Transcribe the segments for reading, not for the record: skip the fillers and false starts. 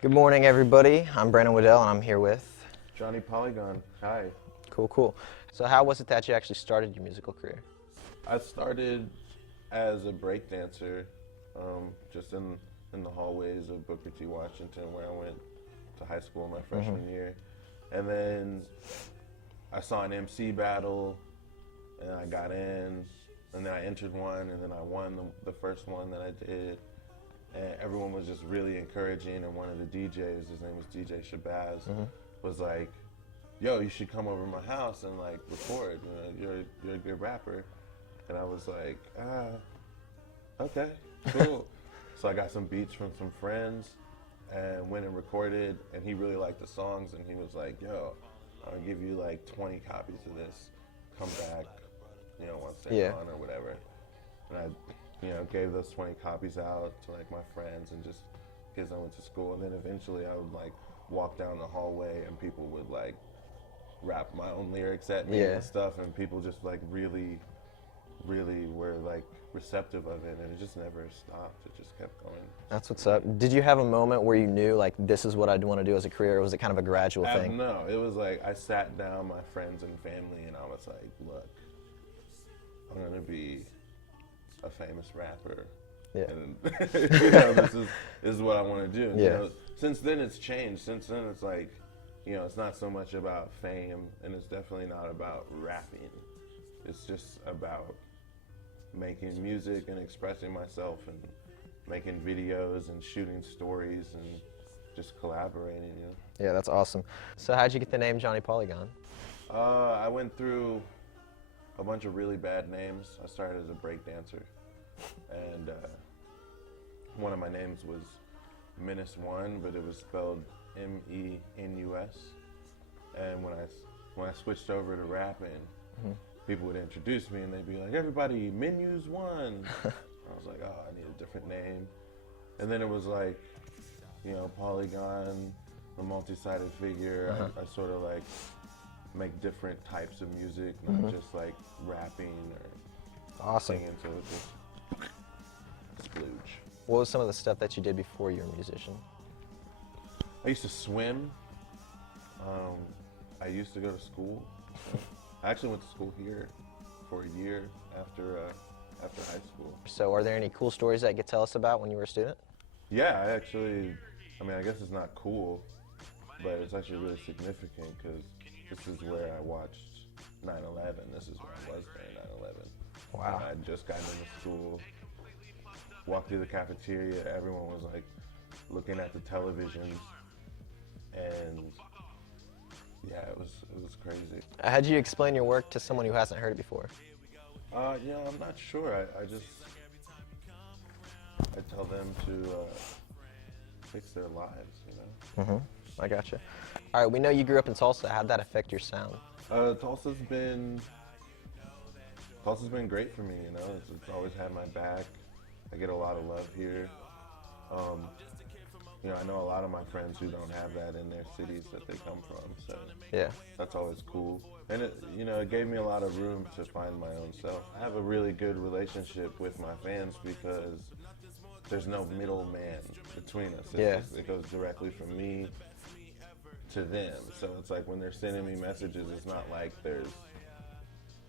Good morning, everybody. I'm Brandon Waddell, and I'm here with... Johnny Polygon. Hi. Cool, cool. So how was it that you actually started your musical career? I started as a breakdancer, just in the hallways of Booker T. Washington, where I went to high school my freshman year. And then I saw an MC battle, and I got in, and then I entered one, and then I won the first one that I did. And everyone was just really encouraging, and one of the DJs, his name was DJ Shabazz, was like, yo, you should come over to my house and like record, you're a good rapper. And I was like, okay, cool. So I got some beats from some friends and went and recorded, and he really liked the songs, and he was like, yo, I'll give you like 20 copies of this, come back, once they're on or whatever. And I gave those 20 copies out to like my friends and just kids I went to school. And then eventually I would like walk down the hallway and people would like rap my own lyrics at me and stuff, and people just like really were like receptive of it, and it just never stopped. It just kept going. That's what's up. Did you have a moment where you knew like this is what I'd want to do as a career, or was it kind of a gradual thing? No, it was like I sat down my friends and family and I was like, look, I'm gonna be a famous rapper. And this is what I want to do. Since then it's changed. Since then it's like, it's not so much about fame, and it's definitely not about rapping. It's just about making music and expressing myself and making videos and shooting stories and just collaborating. Yeah, that's awesome. So how'd you get the name Johnny Polygon? I went through a bunch of really bad names. I started as a breakdancer, and one of my names was Menace1, but it was spelled M-E-N-U-S. And when I switched over to rapping, people would introduce me and they'd be like, everybody, Menus One. I was like, oh, I need a different name. And then it was like, Polygon, the multi-sided figure. I sort of like make different types of music, not just like rapping or singing, so it just splooge. What was some of the stuff that you did before you were a musician? I used to swim. I used to go to school. I actually went to school here for a year after high school. So are there any cool stories that you could tell us about when you were a student? Yeah, I guess it's not cool, but it's actually really significant because this is where I watched 9/11. This is where I was during 9/11. Wow. And I just got into school, walked through the cafeteria, everyone was like looking at the televisions, and yeah, it was crazy. How'd you explain your work to someone who hasn't heard it before? I'm not sure. I tell them to fix their lives, I gotcha. All right, we know you grew up in Tulsa. How'd that affect your sound? Tulsa's been great for me, It's always had my back. I get a lot of love here. I know a lot of my friends who don't have that in their cities that they come from, so that's always cool. And it gave me a lot of room to find my own self. I have a really good relationship with my fans because there's no middleman between us. It goes directly from me to them. So it's like when they're sending me messages, it's not like there's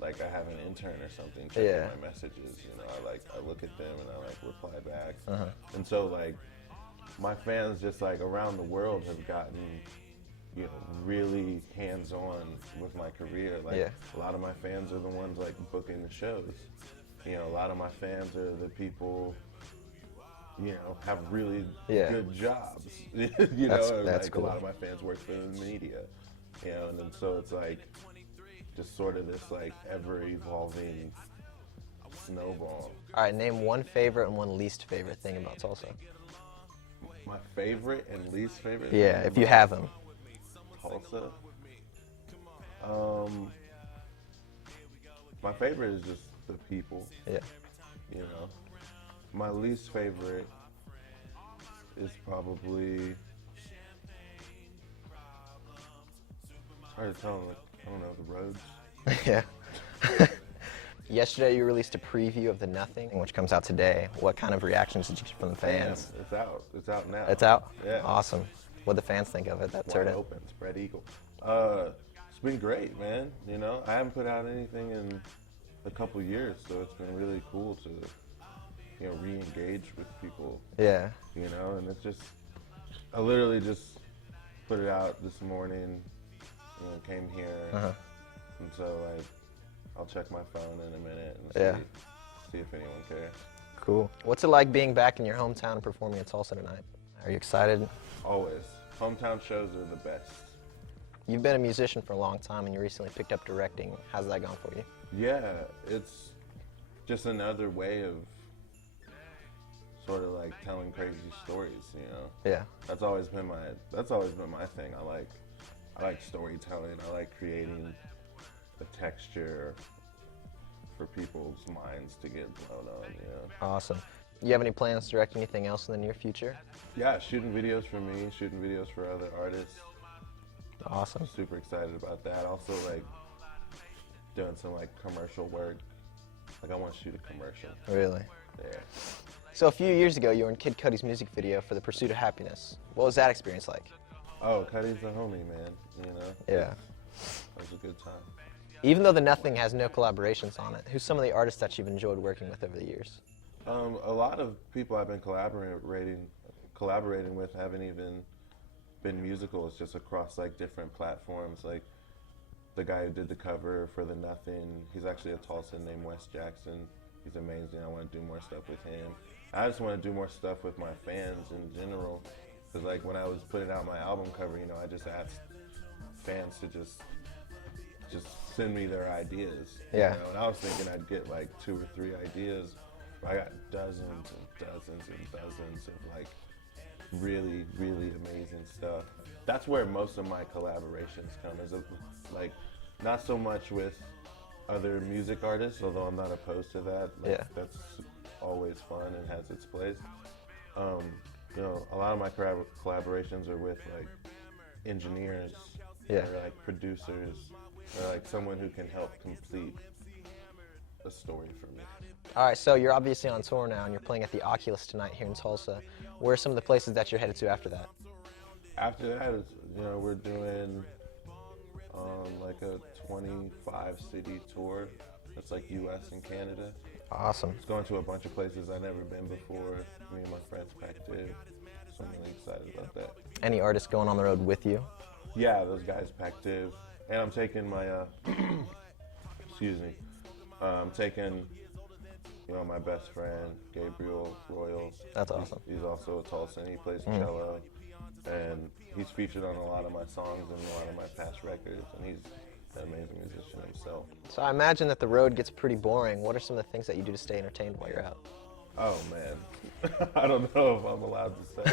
like I have an intern or something checking my messages. I look at them and I reply back. And so like my fans just like around the world have gotten really hands-on with my career. A lot of my fans are the ones like booking the shows. A lot of my fans are the people have really good jobs. That's cool. A lot of my fans work for the media. And then so it's like just sort of this like ever-evolving snowball. All right, name one favorite and one least favorite thing about Tulsa. My favorite and least favorite? Yeah, if you have them. Tulsa? My favorite is just the people. Yeah. My least favorite is probably, it's hard to tell, I don't know, the roads. Yeah. Yesterday you released a preview of The Nothing, which comes out today. What kind of reactions did you get from the fans? Damn, it's out. It's out now. It's out? Yeah. Awesome. What'd the fans think of it? That Wide open, spread eagle. It's been great, man. You know, I haven't put out anything in a couple years, so it's been really cool to, you know, re-engage with people. Yeah. You know, and it's just, I literally just put it out this morning, you know, came here, and so like, I'll check my phone in a minute and see if anyone cares. Cool. What's it like being back in your hometown and performing in Tulsa tonight? Are you excited? Always. Hometown shows are the best. You've been a musician for a long time and you recently picked up directing. How's that going for you? Yeah, it's just another way of sort of like telling crazy stories, you know? Yeah. That's always been my thing. I like storytelling. I like creating the texture for people's minds to get blown on, you know? Awesome. You have any plans to direct anything else in the near future? Yeah, shooting videos for me, shooting videos for other artists. Awesome. Super excited about that. Also, like, doing some, like, commercial work. Like, I want to shoot a commercial. Really? Yeah. So a few years ago, you were in Kid Cudi's music video for The Pursuit of Happiness. What was that experience like? Oh, Cudi's the homie, man, you know? Yeah. It was a good time. Even though The Nothing has no collaborations on it, who's some of the artists that you've enjoyed working with over the years? A lot of people I've been collaborating with haven't even been musical. It's just across like different platforms. Like the guy who did the cover for The Nothing, he's actually a Tulsa named Wes Jackson. He's amazing. I want to do more stuff with him. I just want to do more stuff with my fans in general. Because like when I was putting out my album cover, you know, I just asked fans to just send me their ideas. Yeah. You know? And I was thinking I'd get like 2 or 3 ideas. I got dozens and dozens and dozens of like really, really amazing stuff. That's where most of my collaborations come, is like not so much with other music artists, although I'm not opposed to that. Like, yeah. That's always fun and has its place. You know, a lot of my collaborations are with like engineers, or like producers, or like someone who can help complete a story for me. All right, so you're obviously on tour now and you're playing at the Oculus tonight here in Tulsa. Where are some of the places that you're headed to after that? After that, you know, we're doing like a 25-city tour. It's like U.S. and Canada. Awesome. It's going to a bunch of places I've never been before. Me and my friends packed in, so I'm really excited about that. Any artists going on the road with you? Yeah, those guys packed in. And I'm taking my, excuse me, I'm taking, you know, my best friend, Gabriel Royal. That's awesome. He's also a Tulsa, and he plays cello. And he's featured on a lot of my songs and a lot of my past records, and he's an amazing musician himself. So I imagine that the road gets pretty boring. What are some of the things that you do to stay entertained while you're out? Oh, man. I don't know if I'm allowed to say.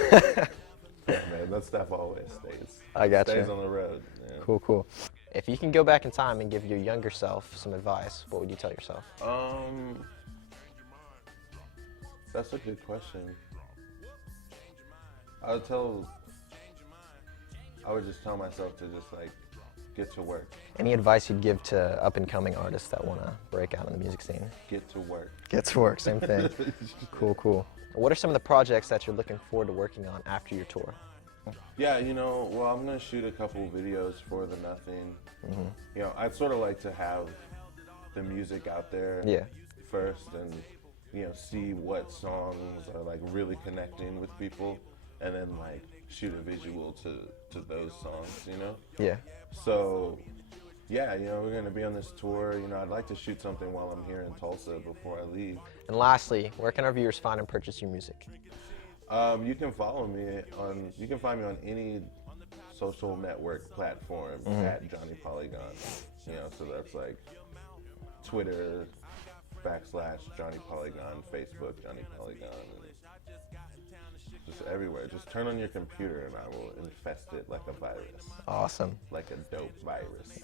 Yeah, man, that stuff always stays. I got you. Stays on the road. Yeah. Cool, cool. If you can go back in time and give your younger self some advice, what would you tell yourself? That's a good question. I would just tell myself to just like get to work. Any advice you'd give to up-and-coming artists that want to break out in the music scene? Get to work. Get to work, same thing. Cool, cool. What are some of the projects that you're looking forward to working on after your tour? Yeah, you know, well, I'm going to shoot a couple videos for The Nothing. You know, I'd sort of like to have the music out there first and, you know, see what songs are like really connecting with people, and then like shoot a visual to those songs, you know? Yeah. So, yeah, you know, we're going to be on this tour. You know, I'd like to shoot something while I'm here in Tulsa before I leave. And lastly, where can our viewers find and purchase your music? You can find me on any social network platform at Johnny Polygon. You know, so that's like Twitter / Johnny Polygon, Facebook Johnny Polygon, just everywhere. Just turn on your computer and I will infest it like a virus. Awesome. Like a dope virus.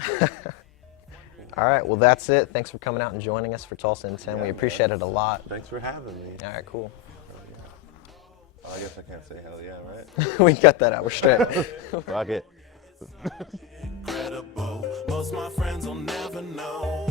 All right, well that's it. Thanks for coming out and joining us for Tulsa in 10. We appreciate it a lot. Thanks for having me. All right, cool. Oh, I guess I can't say hell yeah, right? We got that out. We're straight. Rock it. Incredible. Most my friends will never know.